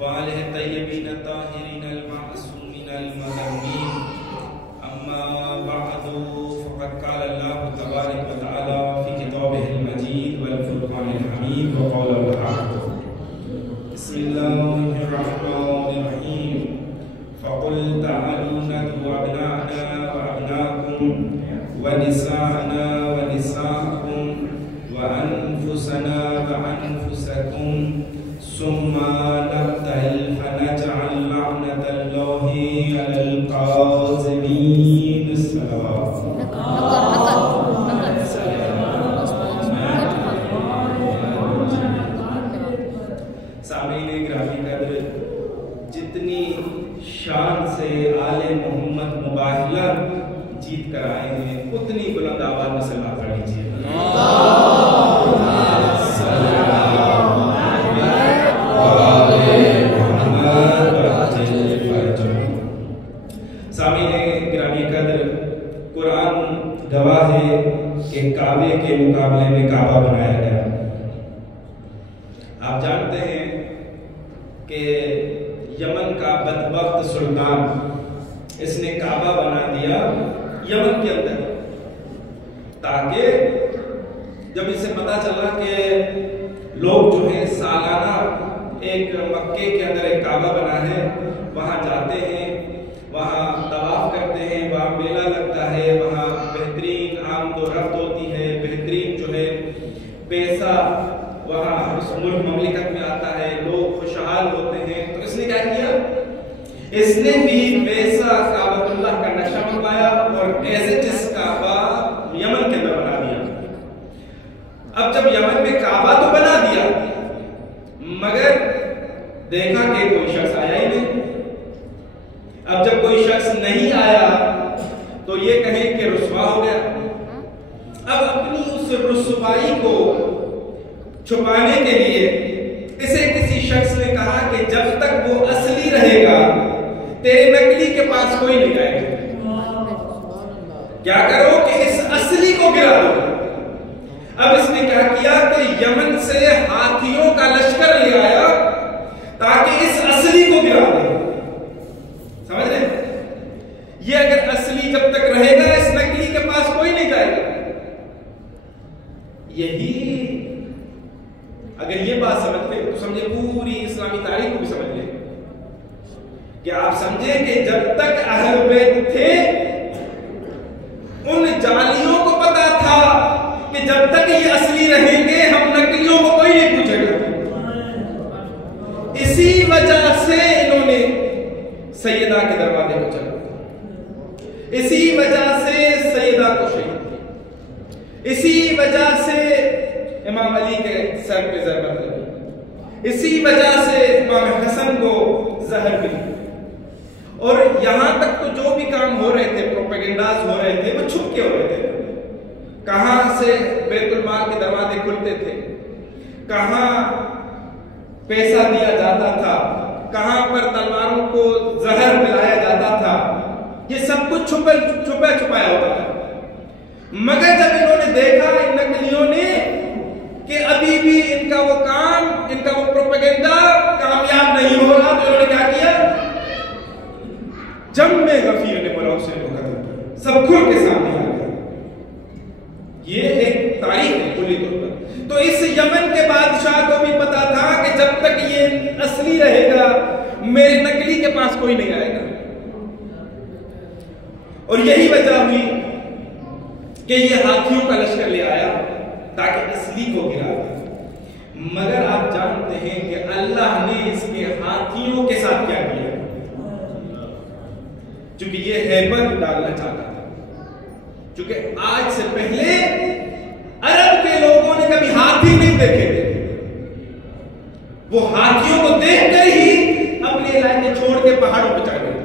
वाले तय्यबीन ताहिरीन अल-मासूमीन अल-मदनीन अम्मा बअदु फ़क़द क़ाल अल्लाहु तबारक व तआला फ़ी किताबिहिल मजीद वल फ़ुरक़ानिल हमीद व क़ौलुल हक़ बिस्मिल्लाहिर रहमानिर रहीम फ़क़ुल तआलू नद'ू अब्नाअना व अब्नाअकुम व निसाअना व निसाअकुम व अनफुसना व अनफुसकुम सुम्मा नब्तहिल फनजअल लअनतल्लाहि अलल काज़िमीन। सामईन गिरामी कद्र, जितनी शान से आले मोहम्मद मुबाहिला जीत कर आए हैं उतनी बुलंद आवाज में सल्लल्लाहु पढ़ लीजिए। सामईन गिरामी कद्र, कुरान गवाह है कि काबे के मुकाबले में काबा बनाया गया। आप जानते हैं कि यमन का बदबख्त सुल्तान इसने काबा बना दिया यमन के अंदर, ताकि जब इसे पता चला कि लोग जो है सालाना एक मक्के के अंदर एक काबा बना है, वहां जाते हैं, वहां तवाफ करते हैं, वहां मेला लगता है, वहां बेहतरीन आमदोरफ्त होती है, बेहतरीन जो है पैसा वहां उस मुल्क ममलिकत में आता है, लोग खुशहाल होते हैं। तो इसने क्या किया, इसने भी वैसा काबतुल्लाह का नक्शा बनवाया और as it is Kaaba Yemen के अंदर बना दिया। अब जब यमन में काबा तो बना दिया, मगर देखा कि कोई शख्स आया ही नहीं। अब जब कोई शख्स नहीं आया तो ये कहें कि रुसवा हो गया। अब अपनी उस रुसवाई को छुपाने के लिए इसे किसी शख्स ने कहा कि जब तक वो असली रहेगा तेरे नकली के पास कोई नहीं आएगा। क्या करो कि इस असली को गिरा दो। अब इसने क्या किया कि यमन से हाथियों का लश्कर ले आया ताकि इस असली को गिरा दे। समझ रहे? ये अगर असली जब तक रहेगा इस नकली के पास कोई नहीं जाएगा। यही अगर ये बात समझ ले तो समझे पूरी इस्लामी तारीख को भी समझ ले कि आप समझे कि जब तक अहल बैत थे उन जालियों को पता था कि जब तक ये असली रहेंगे हम नकलियों को कोई नहीं पूछेगा। इसी वजह से इन्होंने सैयदा के दरवाजे को चला, इसी वजह से सैयदा को शहीद, इसी वजह से इमाम अली के सर पे ज़रबत लगी, इसी वजह से इमाम हसन को जहर मिली। और यहां तक तो जो भी काम हो रहे थे, प्रोपेगेंडास हो रहे थे, वो छुप के हो रहे थे। कहां से बैतुल माल के दरवाजे खुलते थे, कहां पैसा दिया जाता था, कहां पर तलवारों को जहर मिलाया जाता था, ये सब कुछ छुपाया होता था। मगर जब इन्होंने देखा इन नकलियों ने कि अभी भी इनका वो काम, इनका वो प्रोपेगेंडा कामयाब नहीं हो रहा, तो इन्होंने क्या किया, जम में गफीर ने बलौक से कत्ल किया, सब खुल के सामने आ गया। ये एक तारीख है खुली तौर पर। तो इस यमन के बादशाह को भी पता था कि जब तक ये असली रहेगा मेरे नकली के पास कोई नहीं आएगा। और यही वजह हुई कि ये हाथियों का लश्कर ले आया ताकि असली को गिरा दे। मगर आप जानते हैं कि अल्लाह ने इसके हाथियों के साथ क्या किया, क्योंकि ये हैबत डालना चाहता था। क्योंकि आज से पहले अरब के लोगों ने कभी हाथी नहीं देखे थे, वो हाथियों को देखकर ही अपने इलाके छोड़ के पहाड़ों पर चढ़ गए।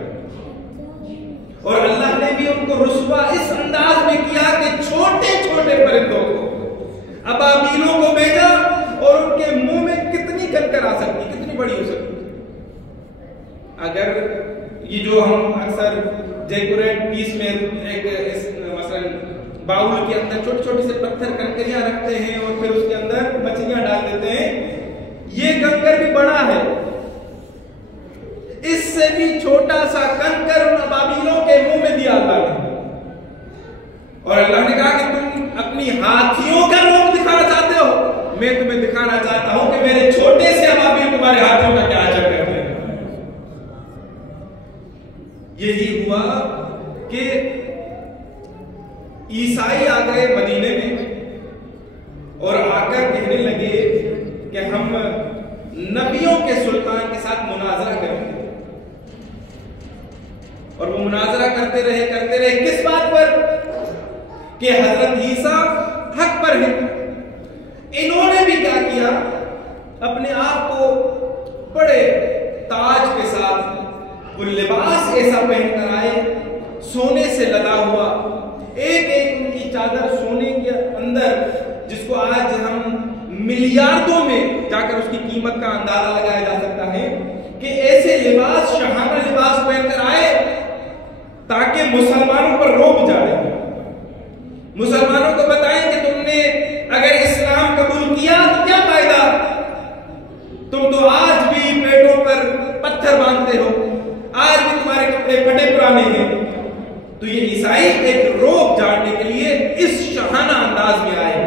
और अल्लाह ने भी उनको रुसवा इस अंदाज में किया कि छोटे छोटे परिंदों को, अबाबीलों को भेजा और उनके मुंह में कितनी कंकर आ सकती, कितनी बड़ी हो सकती। अगर ये जो हम अक्सर डेकोरेट पीस में एक मसलन बाउल के अंदर छोटे छोटे से पत्थर कंकरियां रखते हैं और फिर उसके अंदर मछलियां डाल देते हैं, ये कंकर भी बड़ा है से भी छोटा सा कंकर उन अबाबीलों के मुंह में दिया अल्लाह ने। और अल्लाह ने कहा कि तुम अपनी हाथियों का रोग दिखाना चाहते हो, मैं तुम्हें दिखाना चाहता हूं कि मेरे छोटे से अबाबील तुम्हारे हाथियों का क्या असर करते हैं। यही हुआ कि ईसाई आ गए मदीने में और आकर कहने लगे कि हम नबियों के सुल्तान के साथ मुनाजरा करेंगे। और वो मुनाजरा करते रहे किस बात पर? कि हजरत ईसा हक पर है। इन्होंने भी क्या किया, अपने आप को बड़े ताज के साथ वो लिबास ऐसा पहनकर आए, सोने से लदा हुआ, एक एक उनकी चादर सोने के अंदर, जिसको आज हम मिलियार्डों में जाकर उसकी कीमत का अंदाजा लगाया जा सकता है, कि ऐसे लिबास, शहाना लिबास पहनकर आए ताकि मुसलमानों पर रोब जाए, मुसलमानों को बताएं कि तुमने अगर इस्लाम कबूल किया तो क्या फायदा, तुम तो आज भी पेटों पर पत्थर बांधते हो, आज भी तुम्हारे कपड़े फटे पुराने हैं। तो ये ईसाई एक रोब झाड़ने के लिए इस शहाना अंदाज में आए।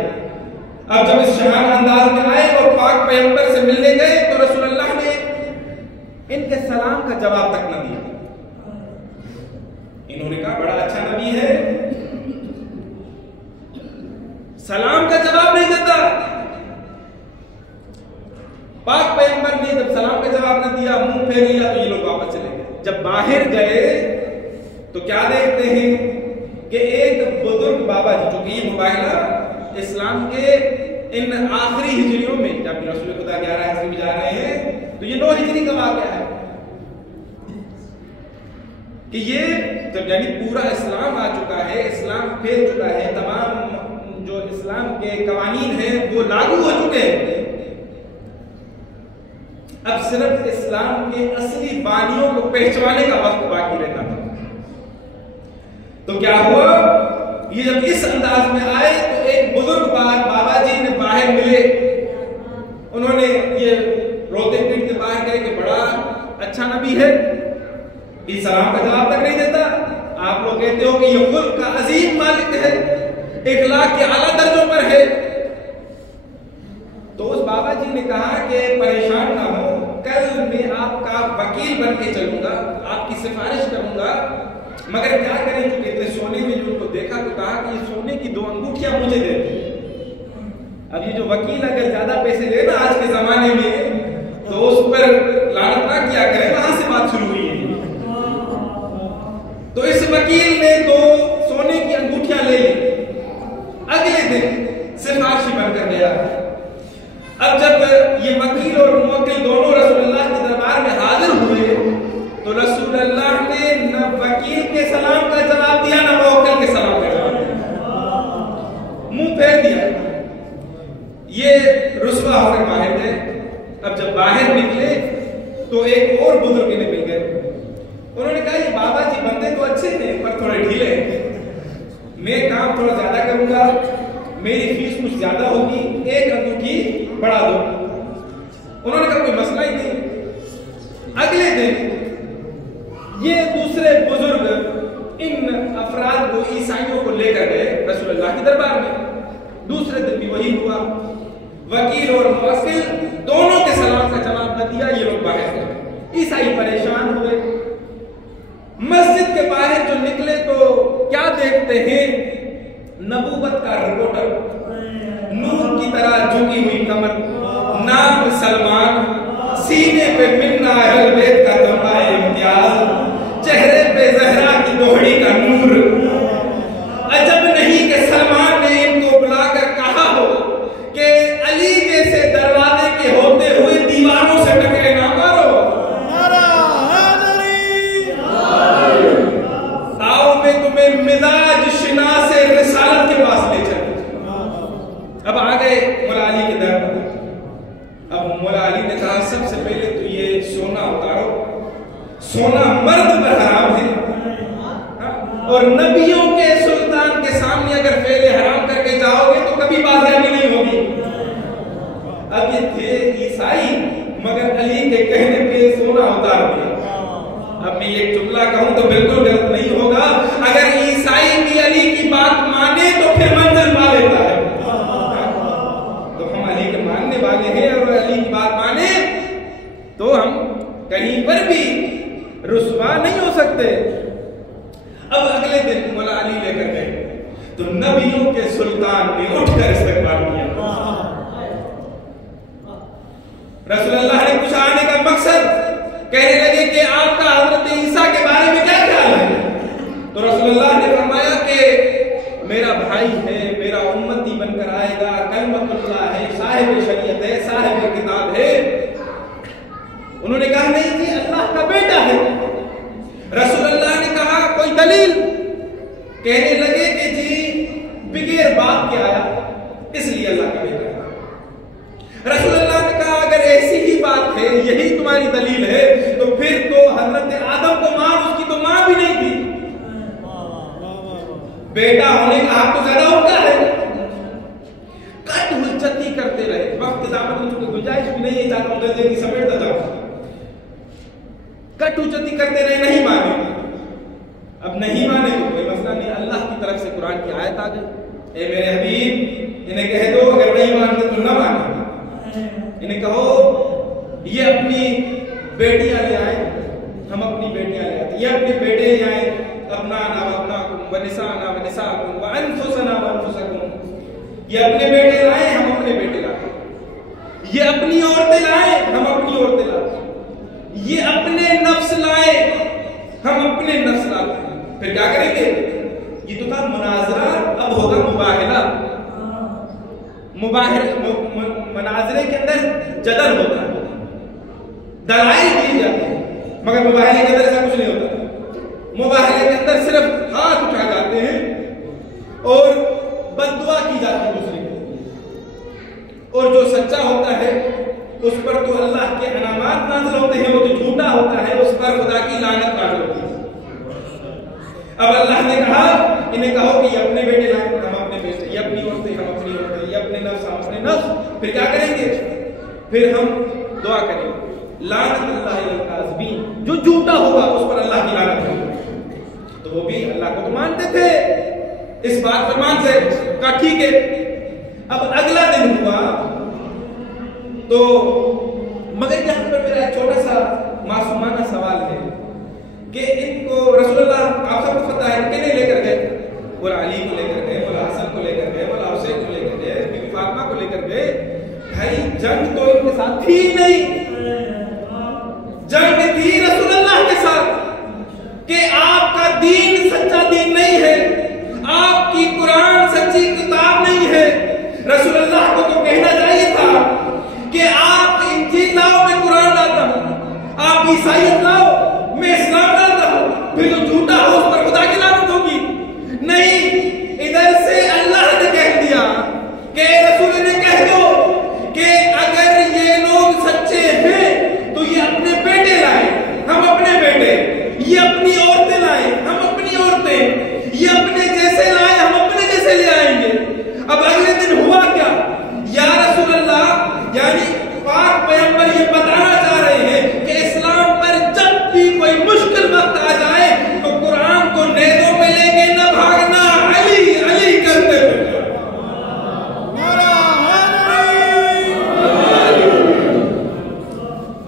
अब जब इस शहाना अंदाज में आए और पाक पैगंबर से मिलने गए तो रसूलुल्लाह ने इनके सलाम का जवाब तक न दिया। इन्होंने कहा बड़ा अच्छा नबी है, सलाम का जवाब नहीं देता। पाक पैगंबर ने जब सलाम का जवाब न दिया, मुंह फेर लिया, तो ये लोग वापस चले गए। जब बाहर गए तो क्या देखते हैं कि एक बुजुर्ग बाबा जी, जो कि ये मुबाहिला इस्लाम के इन आखिरी हिजरियों में, जब रसूल खुदा 11 हिजरी में जा रहे हैं, तो ये 9 हिजरी का वाक़या है कि ये जब यानी पूरा इस्लाम आ चुका है, इस्लाम फैल चुका है, तमाम जो इस्लाम के कवानीन हैं वो लागू हो चुके हैं, अब सिर्फ इस्लाम के असली बानियों को पहचानने का वक्त बाकी रहता था। तो क्या हुआ, ये जब इस अंदाज में आए तो एक बुजुर्ग बाबा जी ने बाहर मिले, उन्होंने ये रोते पीटते बाहर गए कि बड़ा अच्छा नबी है, ये सलाम का जवाब तक नहीं देता। आप लोग कहते हो कि ये खुल्क का अजीम मालिक है, इखलाक के आला दर्जों पर है। तो उस बाबा जी ने कहा कि परेशान ना हो, कल मैं आपका वकील बन के चलूंगा, आपकी सिफारिश करूंगा, मगर क्या करें, चूंकि इतने सोने में जो उनको देखा तो कहा कि ये सोने की 2 अंगूठियां मुझे दे दो। अब ये जो वकील अगर ज्यादा पैसे ले ना आज के जमाने में, तो उस पर लानत ना किया करें, वहां से बात शुरू हुई है। तो इस वकील ने 2 सोने की अंगूठियां ले ली, अगले दिन सिफारिशी बनकर गया। अब जब ये वकील और मुवक्किल दोनों रसूलुल्लाह के दरबार में हाजिर हुए तो रसूलुल्लाह ने न वकील के सलाम का जवाब दिया, न मुवक्किल के सलाम का जवाब दिया, मुंह फेर दिया। ये रुस्वा होकर बाहर गए। अब जब बाहर निकले तो एक और बुजुर्ग ने मिल गए। उन्होंने कहा ये बाबा जी बंदे तो अच्छे हैं पर थोड़े ढीले हैं, मैं काम थोड़ा ज्यादा करूंगा, मेरी फीस कुछ ज्यादा होगी, एक अंगूठी बढ़ा दो। उन्होंने कहा कोई मसला ही नहीं। अगले दिन ये दूसरे बुजुर्ग इन अफराद को, ईसाइयों को लेकर गए रसूलुल्लाह के दरबार में। दूसरे दिन भी वही हुआ, वकील और मुवक्किल दोनों के सलाम का जवाब न दिया, ये लोग बाहर गए। ईसाई परेशान हुए। मस्जिद के बाहर जो निकले तो क्या देखते हैं, नबूवत का रिपोर्टर, नूर की तरह झुकी हुई कमर, नाम सलमान, सीने पे मिन्ना अहल बैत का तमगा इम्तियाज, चेहरे पे ज़हरा की दोहड़ी का नूर। अजब नहीं कि सलमान ने इनको बुलाकर कहा हो कि अली जैसे दरवाजे के होते हुए दीवारों से टकरे ना मारो, आओ मैं तुम्हें मिजाज शिनासे रिसालत के पास ले चलूं। अब आ गए मौला अली के दर पर। अब मौला अली ने कहा सबसे पहले तो ये सोना उतारो, सोना मर्द पर हराम है, और नबियों के सुल्तान के सामने अगर फेले हराम करके जाओगे तो कभी बाजियाबी नहीं होगी। अब ये थे ईसाई, मगर अली के कहने पे सोना उतार दिया। अभी एक जुमला कहूं तो बिल्कुल गलत नहीं होगा, अगर ईसाई भी अली की बात माने तो फिर मंजिल पा लेता है। तो हम अली के मानने वाले हैं और अली की बात माने तो हम कहीं पर भी रुस्वा नहीं हो सकते। अब अगले दिन मौला अली लेकर गए तो नबियों के सुल्तान ने उठकर इस्तकबाल किया। रसूलुल्लाह ने पूछा आने का मकसद, कहने लगे कि आपका हजरत ईसा के बारे में क्या ख्याल है? तो रसूलुल्लाह ने फरमाया कि मेरा भाई है, मेरा उम्मती बनकर आएगा, कलमतुल्लाह है, साहिब शरीयत है, साहिब किताब है। उन्होंने कहा नहीं जी अल्लाह का बेटा है। रसूलुल्लाह ने कहा कोई दलील? कहने लगे कि जी बिगैर बाप के आया इसलिए अल्लाह का बेटा है। रसूलुल्लाह ने कहा अगर ऐसी ही बात है, यही तुम्हारी दलील है, तो फिर तो हजरत आदम को मां, उसकी तो मां भी नहीं थी, बेटा होने का हक तो ज्यादा उनका है। कट हुज्जती करते रहे, वक्त इजाफत में चूंकि गुंजाइश भी नहीं है, चाहता हूं जल्दी समेटता जाऊं। कट हुज्जती करते रहे, नहीं माने। अब नहीं माने तो कोई मसला नहीं, अल्लाह की तरफ से कुरान की आयत आ गई, ए मेरे हबीब इन्हें कह दो अगर नहीं मानते तो ना माने, इन्हें कहो ये अपनी बेटियां ले आए, हम अपनी बेटियां ले आते, ये अपने बेटे ले आए, अपना ना अपना वनिसाना वनिसाकुम व अनफुसना व अनफुसकुम, ये अपने बेटे लाए, हम अपने बेटे लाए, ये अपनी औरतें लाए, हम अपनी औरतें लाए, ये अपने नफ्स लाए, हम अपने नफ्स लाते। फिर क्या करेंगे? ये तो था मुनाजरा, अब होगा मुबाहिला। मुनाजरे के अंदर जदल होता है, दलाइल दी जाती है, मगर मुबाहिले के अंदर ऐसा कुछ नहीं होता। मुबाहिले के अंदर सिर्फ हाथ उठा जाते हैं और बद्दुआ की जाती है दूसरे को, और जो सच्चा होता है उस पर तो अल्लाह के अनामात नाज़िल होते हैं, वो जो झूठा होता है उस पर खुदा की लानत नाज़िल होती है। अब अल्लाह ने कहा इन्हें कहो कि ये अपने बेटे लाए, हम अपने बेटे, ये अपनी औरतें, हम अपनी औरतें, ये अपने नफ्स, हम अपने नफ्स। फिर क्या करेंगे? फिर हम दुआ करेंगे लानतुल्लाहि अलल काज़िबीन, जो झूठा होगा उस पर अल्लाह की लानत होगी। तो वो भी अल्लाह को तो मानते थे, इस बात पर मान से कहा ठीक है। अब अगला दिन हुआ तो मगर यहां पर मेरा एक छोटा सा मासूमाना सवाल है कि इनको रसूलुल्लाह आप सबको पता है किन्हें लेकर गए? बोला अली को लेकर गए, बोला हसन को लेकर गए, बोला हुसैन को लेकर गए, बीबी फातिमा को लेकर गए। भाई जंग तो इनके साथ थी नहीं, जंग थी रसूलुल्लाह के साथ कि आपका दीन सच्चा दीन नहीं है, आपकी कुरान सच्ची किताब नहीं है। रसूलुल्लाह को तो कहना चाहिए था कि आप इंजील लाओ, मैं कुरान लाता हूं, आप ईसाईयत लाओ, मैं इस्लाम लाता हूं, फिर तो झूठा हो उस पर खुदा की लानत होगी। नहीं, इधर से अल्लाह ने कह दिया कि रसूल ने कह दो कि अगर ये लोग सच्चे हैं तो ये अपने बेटे लाए, हम अपने बेटे, ये अपनी औरतें लाए, हम अपनी औरतें, ये अपने जैसे लाए, हम अपने जैसे ले आएंगे। अब अगले दिन हुआ क्या? या रसूलल्लाह, यानी पाक पैगंबर ये बताना चाह रहे हैं कि इस्लाम पर जब भी कोई मुश्किल वक्त आ जाए तो कुरान को नेज़ों में लेके न भागना, अली अली करते हुए।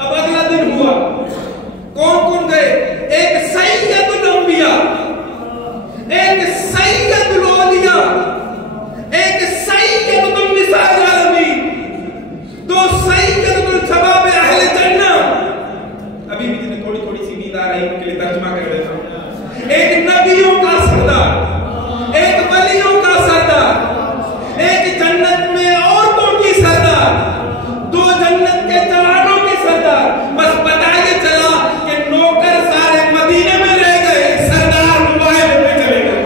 अब अगला दिन हुआ, कौन कौन गए? एक सैयदुल अंबिया, एक सैयदुल औलिया, एक सैयदुल निसाइल आलमीन, दो सैयदुल शबाब अहले जन्नत। अभी भी जिन्हें थोड़ी थोड़ी सी नींद आ रही है उनके लिए तर्जुमा कर देता हूं। एक नबियों का सरदार, एक वलियों का सरदार, एक जन्नत में औरतों की सरदार, दो जन्नत के जवानों की सरदार। बस पता ही चला कि नौकर सारे मदीने में रह गए, सरदार मोबाइल में चले गए।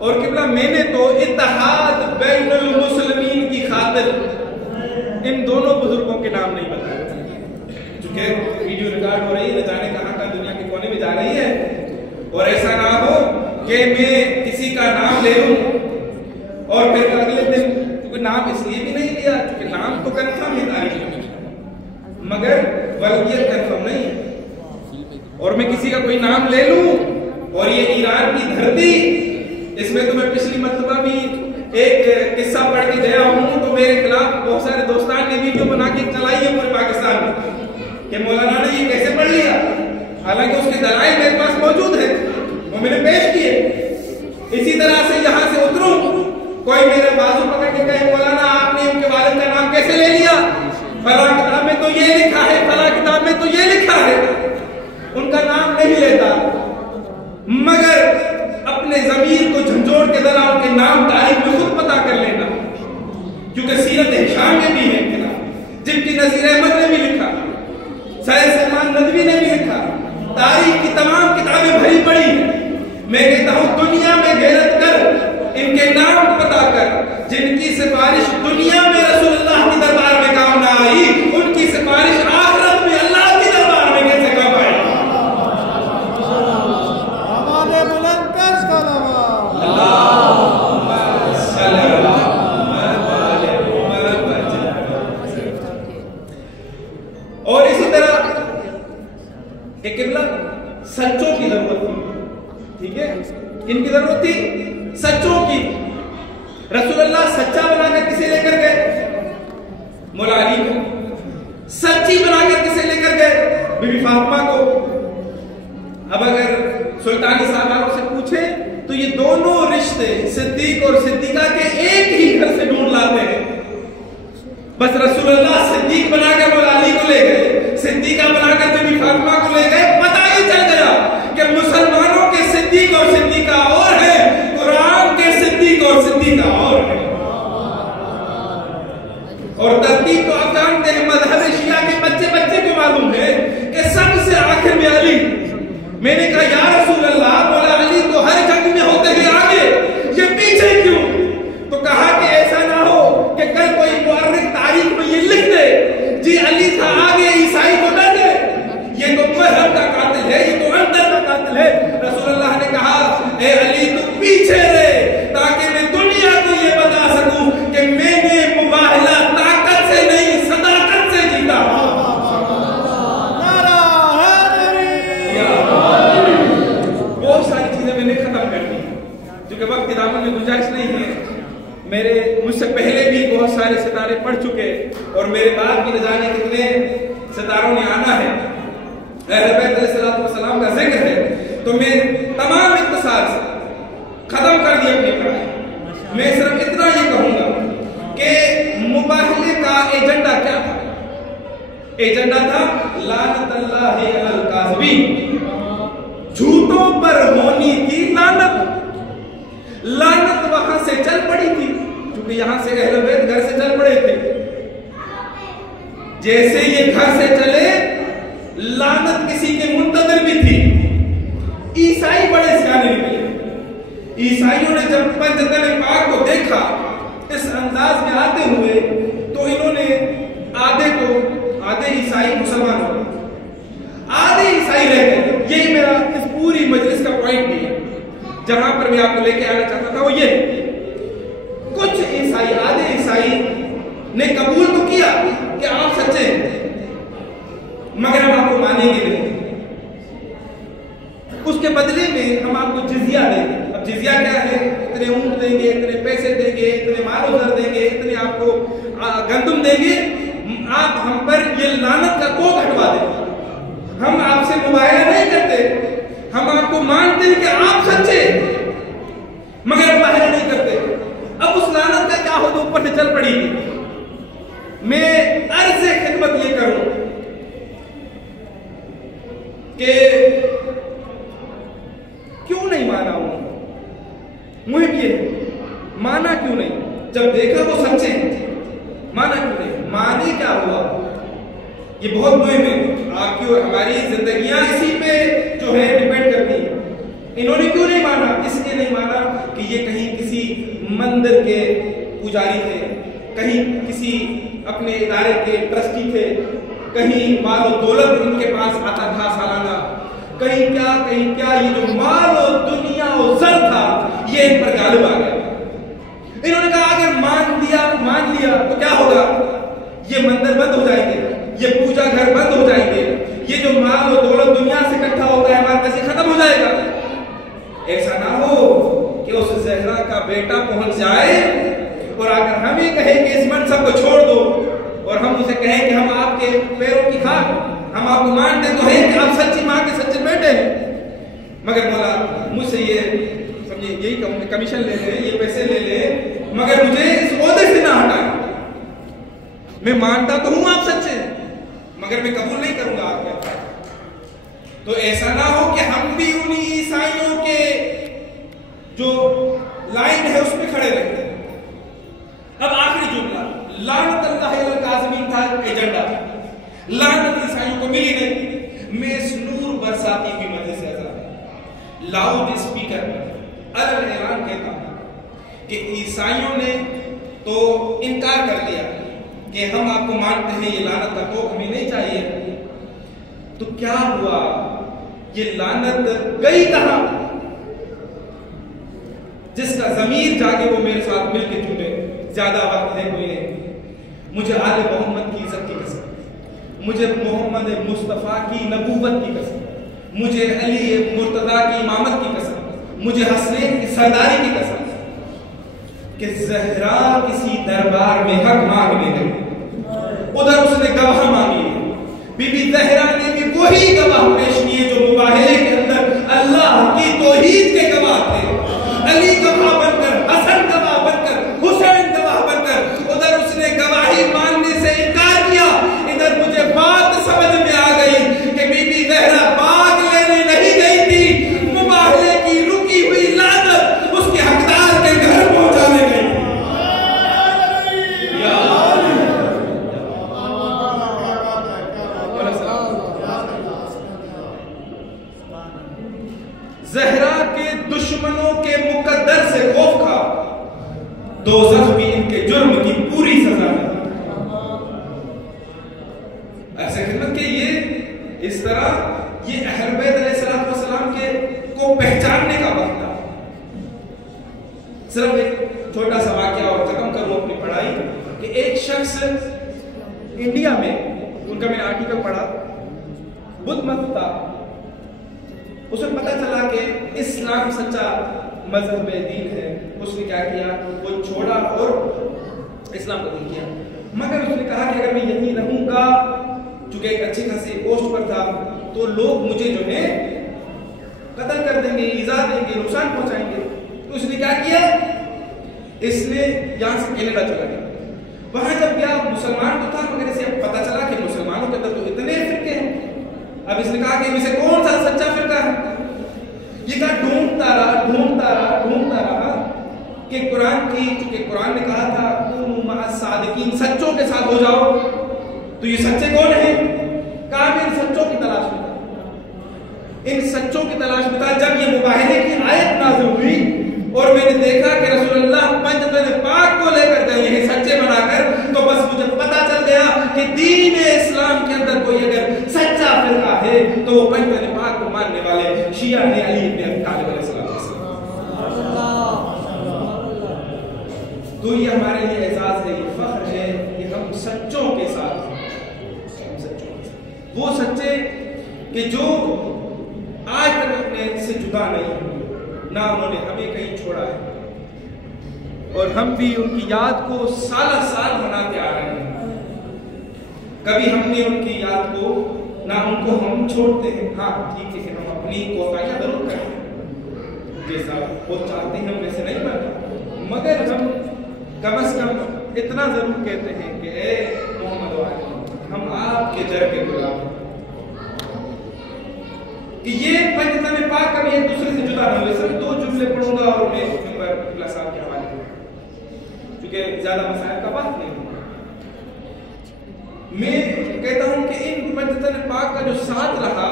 और किबला मैंने तो इत्तेहाद बैनुल मुस्लिमीन की खातिर इन दोनों बुजुर्गों के नाम नहीं बताए, चूंकि वीडियो रिकॉर्ड हो रही है, न जाने कहां दुनिया के कोने में जा रही है, और ऐसा ना हो कि मैं किसी का नाम ले लूं और फिर अगले दिन, क्योंकि नाम इसलिए भी नहीं लिया क्योंकि नाम तो कंफर्म है तारीख और मैं किसी का कोई नाम ले लूं, और ये ईरान की धरती, इसमें तो मैं पिछली मरतबा भी एक किस्सा पढ़ के गया हूं, तो मेरे खिलाफ बहुत सारे दोस्तान ने वीडियो बना के चलाई है पूरे पाकिस्तान में कि मौलाना ने ये कैसे पढ़ लिया, हालांकि उसके दलाइल मेरे पास मौजूद है, वो मैंने पेश किए। इसी तरह से यहां से उतरूं, कोई मेरे बाजू पकड़ के कहे मौलाना आपने उनके वालिद का नाम कैसे ले लिया, फला किताब में तो ये लिखा है, फला किताब में तो ये लिखा है, उनका नाम नहीं लेता, मगर अपने ज़मीर को झंझोड़ के जरा उनके नाम तारीख में खुद पता कर लेना, क्योंकि सीरत हिशाम में भी है किताब, जिनकी नज़ीर अहमद ने भी लिखा, सैयद सलमान नदवी ने भी लिखा, तारीख की तमाम किताबें भरी पड़ी हैं। मैं कहता हूं दुनिया में गैरत कर, इनके नाम पता कर, जिनकी सिफारिश दुनिया में रसूलुल्लाह के दरबार में काम ना आई, उनकी सिफारिश आखिरत में अल्लाह के दरबार में कैसे काम आएगी। और इसी तरह कि किबला सच्चों की जरूरत थी, ठीक है, इनकी जरूरत थी सच्चों की। रसूलुल्लाह सच्चा बनाकर किसे लेकर गए, मौला अली को, सच्ची बनाकर किसे लेकर गए, बीबी फातिमा को। अब अगर सुल्तानी साहबारों से पूछे तो ये दोनों रिश्ते सिद्दीक और सिद्दीका के एक ही घर से ढूंढ लाते हैं। बस रसूलुल्लाह सिद्दीक बनाकर मौला अली को ले गए, सिद्दीका बनाकर बीबी फातिमा को ले गए। पता ही चल गया कि मुसलमानों के सिद्दीक और सिद्दीका और है, कुरान के सिद्दीक और सिद्दीका और है। और तरतीब तो आप जानते हैं, मजहब शिया के बच्चे बच्चे को मालूम है कि सबसे आखिर में अली। मैंने कहा या रसूल अल्लाह, मौला अली तो हर जंग में होते हैं आगे, ये पीछे क्यों? तो कहा कि ऐसा ना हो कि कल कोई मुअर्रिख तारीख में ये लिख दे जी अली था आगे, ईसाई तो न दे, ये तो महरम का कातिल है, ये तो अंदर का कातिल है। रसूलुल्लाह ने कहा ए अली तू पीछे रहे, ताकि मैं दुनिया को ये बता सकूं कि मैंने मुबाहला ताकत से नहीं सदाकत से जीता। बहुत सारी चीजें मैंने खत्म कर दी, क्योंकि वक्त की दामन में गुंजाइश नहीं है। मेरे मुझसे पहले भी बहुत सारे सितारे पढ़ चुके, और मेरे बाद भी न जाने कितने सितारों ने आना है। अहले बैत अलैहिस्सलाम का जिक्र है, तो मैं तमाम इख्तिसार से खत्म कर दी अपनी पढ़ाई। मैं सिर्फ इतना ये कहूंगा कि मुबाहले का एजेंडा क्या था? एजेंडा था लानतुल्लाहि अलल काज़िबीन, झूठों पर होनी थी लानत। लानत वहां से चल पड़ी थी, क्योंकि यहां से अहले बैत घर से चल पड़े थे। जैसे ये घर से चले, लानत किसी के मुंतज़िर भी थी। ईसाई बड़े सियाने निकले। ईसाइयों ने जब पंजतन पाक को देखा इस अंदाज में आते हुए, तो इन्होंने आधे ईसाई मुसलमान हो गए, आधे ईसाई रह गए। यही मेरा इस पूरी मजलिस का पॉइंट भी है, जहां पर मैं आपको लेके आना चाहता था वो ये, कुछ ईसाई, आधे ईसाई ने कबूल तो किया कि आप सच्चे हैं, मगर हम आपको मानेंगे नहीं, उसके बदले में हम आपको जिजिया देंगे। अब जिजिया क्या है? इतने ऊंट देंगे, इतने पैसे देंगे, इतने माल उधर देंगे, इतने आपको गंदुम देंगे, आप हम पर ये लानत का कोट हटवा देंगे। हम आपसे मुबायना नहीं करते, हम आपको मानते हैं कि आप सच्चे, मगर मुबायना नहीं करते। अब उस लानत का क्या हो तो ऊपर से चल पड़ी। मैं अर्ज़ खिदमत ये करूं कि क्यों नहीं माना हूं, मुहिम ये माना क्यों नहीं? जब देखा वो सच्चे हैं, माना क्यों नहीं? माने क्या हुआ, ये बहुत मुहिम है। आपकी और हमारी जिंदगियां इसी पे जो है डिपेंड करती है। इन्होंने क्यों नहीं माना? इसलिए नहीं माना कि ये कहीं किसी मंदिर के पुजारी थे, कहीं किसी अपने इदारे के ट्रस्टी थे, कहीं माल और दौलत इनके पास आता था सालाना, कहीं क्या ये जो माल और दुनिया और जर था ये इन पर गालिब आ गया। इन्होंने कहा अगर मान लिया तो क्या होगा? ये मंदिर बंद हो जाएंगे, ये पूजा घर बंद हो जाएंगे, ये जो माल और दौलत दुनिया से इकट्ठा होता है हमारे पास ये खत्म हो जाएगा। ऐसा ना हो कि उस ज़हरा का बेटा पहुंच जाए और आकर हम ये कहे कि इस मनसब को छोड़ दो, और हम उसे कहें कि हम आपके पैरों की खाक, हम आपको मानते तो हैं कि आप सच्ची माँ के सच्चे बेटे हैं, मगर मौला मुझसे ये समझिए यही कमीशन ले ले, ये पैसे ले ले, मगर मुझे इस ओहदे से ना हटाए। मैं मानता तो हूं आप सच्चे, मगर मैं कबूल नहीं करूंगा आपके। तो ऐसा ना हो कि हम भी उन्हीं ईसाइयों के जो लाइन है उसमें खड़े रहते हैं। अब आखिरी जुमला, लानत अल्लाह अलल काज़िमीन था एजेंडा, लानत ईसाइयों को मिली नहीं। मैं इस नूर बरसाती हुई मजलिस से आजाद लाउड स्पीकर में अलग ऐलान कहता हूं कि ईसाइयों ने तो इनकार कर दिया कि हम आपको मानते हैं, ये लानत का तो हमें नहीं चाहिए। तो क्या हुआ, ये लानत गई कहां? जिसका ज़मीर जागे वो मेरे साथ मिलके जुटे। ज्यादा वक्त है कोई नहीं। मुझे आले मोहम्मद की इज्जत की कसम, मुझे मोहम्मद मुस्तफा की नबूवत की कसम, मुझे अली मुर्तजा की इमामत की कसम, मुझे हसनैन की सरदारी की कसम कि ज़हरा किसी दरबार में हक मांगने गई, उधर उसने गवाह मांगी। बीबी ज़हरा ने भी वही गवाह पेश किए जो मुबाहले के अंदर अल्लाह की तौहीद के गवाह थे। अली गवाह बनकर, हसन गवाह बनकर, हुसैन गवाह बनकर, उधर उसने गवाही मानने से इनकार किया। इधर मुझे बात समझ में आ गई कि बीबी ज़हरा बाग लेने नहीं गई थी, मुबाहले की रुकी हुई लानत उसके हकदार के घर पहुंचाने गई। ज़हरा के दुश्मनों के मुकद्दर से खौफ खा, दोज़ख भी इनके जुर्म की पूरी सजा है। ऐसे खिदमत के ये इस तरह ये अहल बैत अलैहिस्सलाम के को पहचानने का वक्त था। सिर्फ एक छोटा सा वाकया और खत्म करूं अपनी पढ़ाई कि एक शख्स इंडिया में, उनका मैंने आर्टिकल पढ़ा, बुद्ध मत था, उसे पता चला कि इस्लाम सच्चा मजहब दीन है। उसने क्या किया, वो छोड़ा और इस्लाम कबूल किया। मगर उसने कहा कि अगर मैं यहीं रहूंगा, चूंकि एक अच्छी खासी पोस्ट पर था, तो लोग मुझे जो है कत्ल कर देंगे, ईजा देंगे, नुकसान पहुंचाएंगे। तो उसने क्या किया, इसने यहां से कनाडा चला गया। वहां जब गया, मुसलमान तो था, मगर इसे अब पता चला कि मुसलमानों के अंदर तो इतने फिरके हैं। अब इसने कहा कि इसे कौन सा सच्चा फिरका है। ये कहा ढूंढता रहा कि कुरान की, चूंकि कुरान ने कहा था सादिकीन, सच्चों के साथ हो जाओ, तो ये सच्चे कौन है? कहा मैं इन सच्चों की तलाश में था, इन सच्चों की तलाश में था। जब ये मुबाहले की आयत नाज़िल हुई और मैंने देखा कि रसूलुल्लाह पंजतन पाक को लेकर गए हैं सच्चे बनाकर, तो बस मुझे पता चल गया कि दीन इस्लाम के अंदर कोई अगर सच्चा फिरका है तो वो पंजतन पाक को मानने वाले शिया ने अली इब्न अबी तालिब अलैहिस्सलाम। तो ये हमारे लिए एजाज है, ये फख्र है कि हम सच्चों के साथ हैं। वो सच्चे कि जो आज तक अपने से जुदा नहीं हुए, ना उन्होंने हमें कहीं छोड़ा है, और हम भी उनकी याद को साल साल मनाते आ रहे हैं। कभी हमने उनकी याद को, ना उनको हम छोड़ते हैं। हाँ ठीक है, हम अपनी कोताहियां जरूर करते हैं, जैसा वो चाहते हैं हम वैसे नहीं बनते, मगर हम कम से कम इतना जरूर कहते हैं कि ए मोहम्मद वाले, हम आपके जर के गुलाम, कि ये पंजतन पाक कभी एक दूसरे से जुदा नहीं हुए। सिर्फ दो जुमले पढ़ूंगा और मैं फिर साहब के हवाले, क्योंकि ज्यादा मसाइल का बात नहीं। मैं कहता हूं कि इन पंजतन पाक का जो साथ रहा,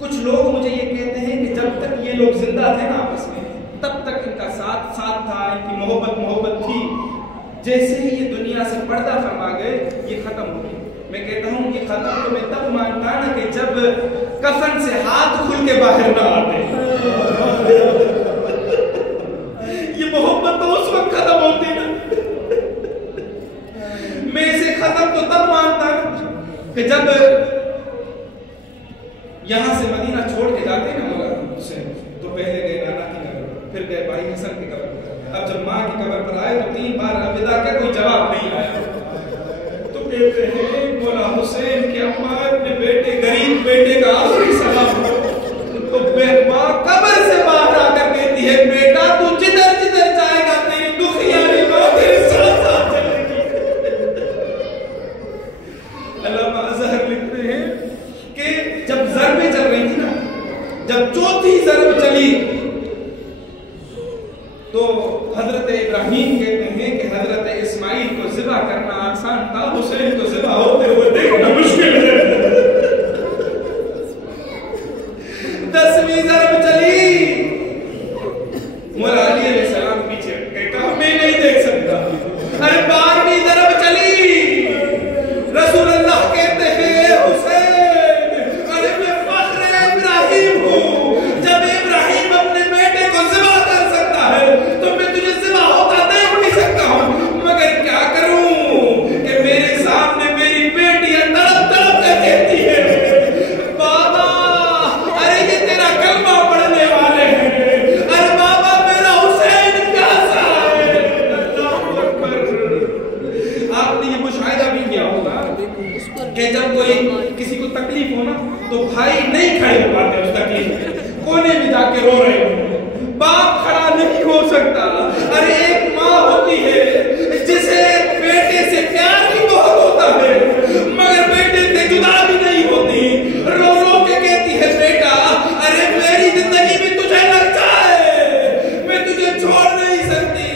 कुछ लोग मुझे ये कहते हैं कि जब तक ये लोग जिंदा थे ना आपस में, तब तक इनका साथ था, इनकी मोहब्बत थी। जैसे ही ये दुनिया से पर्दा फरमा गए, ये खत्म हो गई। मैं कहता हूं ये खत्म तो मैं तब मानता ना कि जब कफन से हाथ खुल के बाहर ना आते। ये मोहब्बत तो उस वक्त खत्म होती ना। मैं इसे खत्म तो तब मानता कि जब यहाँ से मदीना छोड़ के जाते हैं ना मौला हुसैन, तो पहले गए नाना की कब्र, फिर गए भाई हसन की कब्र। अब जब माँ की कब्र पर आए तो 3 बार अलविदा का कोई जवाब नहीं आया। तो कहते हैं मौला हुसैन के अम्मा अपने बेटे, गरीब बेटे का आखिरी सलाम हो। तो माँ कब्र से बाहर आकर कहती है, बेटा तू जिधर जिधर जाएगा तेरी दुखियारी माँ तेरे साथ साथ चलेगी। अल्लामा अज़हर लिखते हैं कि जब ज़रबें चल रही थी ना, जब चौथी ज़रब चली तो हजरत इब्राहीम कहते हैं कि हजरत इस्माइल को ज़िबा करना आसान था, हुसैन को ज़िबा होते हुए देखना मुश्किल है। 10वीं ज़रब चली, मौला अली अलैहिस्सलाम पीछे कहा मैं नहीं देख सकता। अरे 12वीं ज़रब चली, रसूल अल्लाह कहते हैं हुसैन अरे मैं फख्र इब्राहीम हूँ, जब इब्राहीम अपने बेटे को ज़िबा कर सकता है तो मैं तुझे ज़िबा होता देख नहीं सकता हूँ। मगर क्या करूँ कि मेरे सामने मेरी बेटियां तड़प तड़प कर कहती है, बाबा अरे ये तेरा कलमा पढ़ने वाले हैं, अरे बाबा मेरा हुसैन प्यासा है। अल्लाहू अकबर। आपने ये मुशाहिदा भी किया होगा कि जब कोई किसी को तकलीफ हो ना तो भाई नहीं खड़े हो पाते उस तकलीफ में, कोने में जाके रो रहे हो, बाप खड़ा नहीं हो सकता। अरे एक माँ होती है जिसे बेटे से प्यार भी बहुत होता है मगर बेटे से जुदा भी नहीं होती, रो रो के कहती है बेटा अरे मेरी जिंदगी में तुझे लग जाए, मैं तुझे छोड़ नहीं सकती।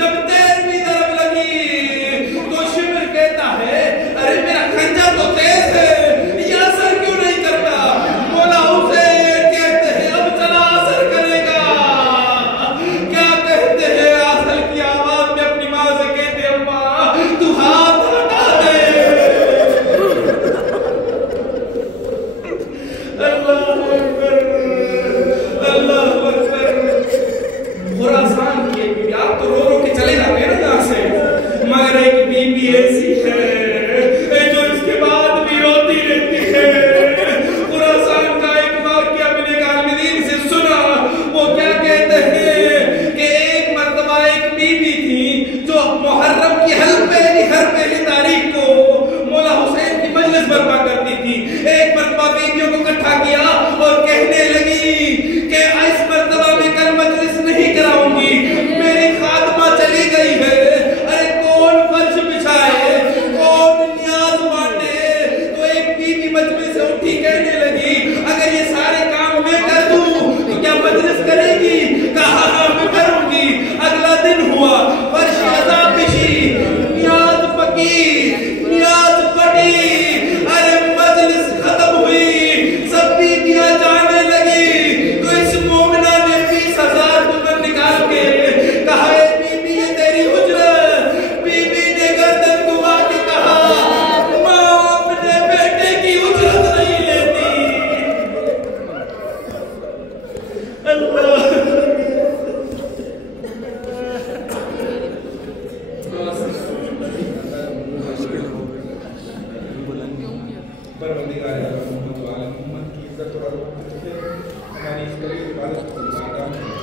जब 13वीं ज़रब लगी तो शिमर कहता है अरे मेरा खंजर तो तेज है, ये असर क्यों नहीं करता। मौला हुसैन कहते हैं अब चला असर करेगा। क्या कहते हैं आसल की आवाज में अपनी माँ से कहते अम्मा तू हाथ हटा दे। अल्लाह अकबर, अल्लाह अकबर। खुरासान की एक बीबी, आप तो रो रो के चले जाते हैं ना यहाँ से, मगर एक बीबी ऐसी है जो इसके बाद भी रोती रहती है। खुरासान का एक वाक़या मैंने गालिदीन से सुना, वो क्या कहते हैं कि एक मर्तबा एक बीबी थी जो मुहर्रम की हर पहली तारीख को मौला हुसैन की मजलिस बर्पा करती थी। एक मर्तबा बीबियों को इकट्ठा किया और कहने लगी कि इस मर्तबा में कल मजलिस नहीं कराऊंगी, मेरी खात्मा चली गई है। अरे कौन फर्श बिछाए, कौन न्याज बांटे। तो एक बीबी मजलिस से उठी कहने लगी अगर ये सारे काम मैं कर दूं तो क्या मजलिस करेगी। कहा हाँ मैं करूंगी। अगला दिन हुआ, फर्श अज़ा बिछी, न्याज पकी, न्याज पड़ी, अरे मजलिस खत्म हुई, सब बीबियां जाने लगी। तो इस मोमिना ने 20,000 रुपए निकाल के कहा बीबी ये तेरी उजरत। बीबी ने गर्दन घुमा के कहा माँ अपने बेटे की उजरत नहीं लेती। अल्लाह परवरदिगार आलम मोहम्मद की इज्जत और हमारी इस करीब इबादत को